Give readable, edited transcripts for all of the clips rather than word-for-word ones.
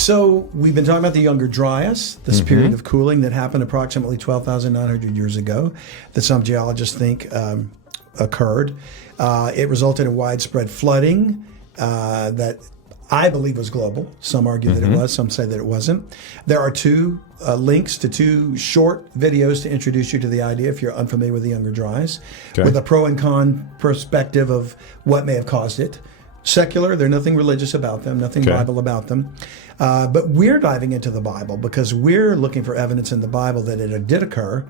So we've been talking about the Younger Dryas, this period of cooling that happened approximately 12,900 years ago that some geologists think occurred. It resulted in widespread flooding that I believe was global. Some argue that it was, some say that it wasn't. There are two links to two short videos to introduce you to the idea if you're unfamiliar with the Younger Dryas, with a pro and con perspective of what may have caused it. Secular, there's nothing religious about them, nothing Bible about them. But we're diving into the Bible because we're looking for evidence in the Bible that it did occur.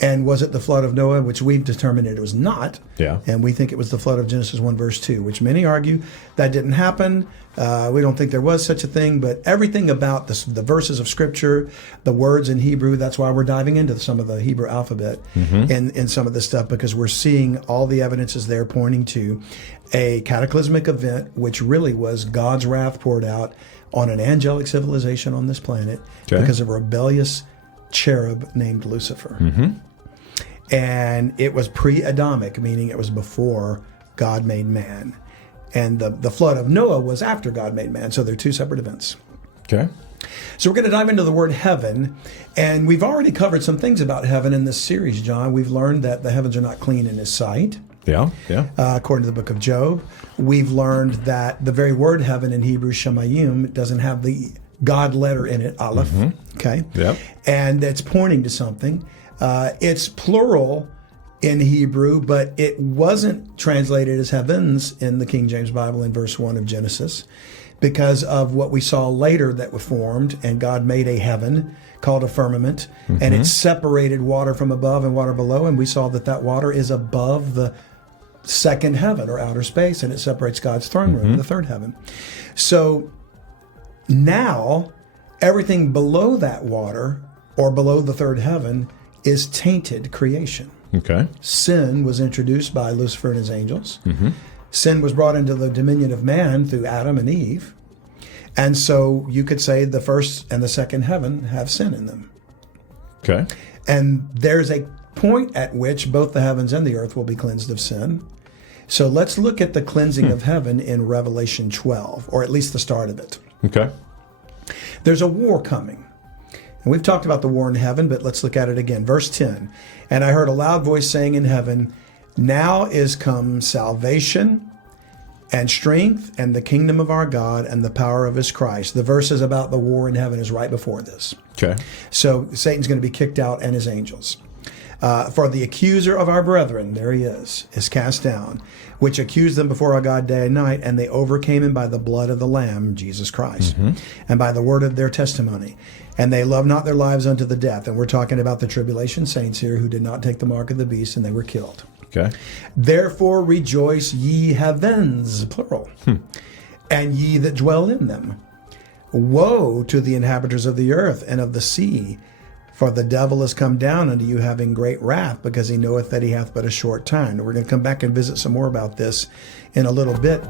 And was it the flood of Noah, which we've determined it was not. Yeah. And we think it was the flood of Genesis 1, verse 2, which many argue that didn't happen. We don't think there was such a thing. But everything about the verses of Scripture, the words in Hebrew, that's why we're diving into some of the Hebrew alphabet in some of this stuff, because we're seeing all the evidences there pointing to a cataclysmic event, which really was God's wrath poured out on an angelic civilization on this planet because of a rebellious cherub named Lucifer. And it was pre-Adamic, meaning it was before God made man. And the flood of Noah was after God made man. So they're two separate events. Okay. So we're going to dive into the word heaven. And we've already covered some things about heaven in this series, John. We've learned that the heavens are not clean in his sight. Yeah. According to the book of Job. We've learned that the very word heaven in Hebrew, Shemayim, doesn't have the God letter in it, Aleph. Okay. Yep. And it's pointing to something. It's plural in Hebrew, but it wasn't translated as heavens in the King James Bible in verse 1 of Genesis because of what we saw later that was formed, and God made a heaven called a firmament, and it separated water from above and water below, and we saw that water is above the second heaven or outer space, and it separates God's throne room, the third heaven. So now everything below that water or below the third heaven is tainted creation. Okay. Sin was introduced by Lucifer and his angels. Sin was brought into the dominion of man through Adam and Eve. And so you could say the first and the second heaven have sin in them. Okay. And there's a point at which both the heavens and the earth will be cleansed of sin. So let's look at the cleansing of heaven in Revelation 12, or at least the start of it. Okay. There's a war coming. And we've talked about the war in heaven, but let's look at it again. Verse 10, and I heard a loud voice saying in heaven, now is come salvation and strength and the kingdom of our God and the power of his Christ. The verses about the war in heaven is right before this. Okay. So Satan's going to be kicked out and his angels. For the accuser of our brethren, there he is cast down, which accused them before our God day and night, and they overcame him by the blood of the Lamb, Jesus Christ, and by the word of their testimony. And they loved not their lives unto the death. And we're talking about the tribulation saints here who did not take the mark of the beast, and they were killed. Okay. Therefore rejoice ye heavens, plural, and ye that dwell in them. Woe to the inhabitants of the earth and of the sea, for the devil is come down unto you having great wrath, because he knoweth that he hath but a short time. We're going to come back and visit some more about this in a little bit.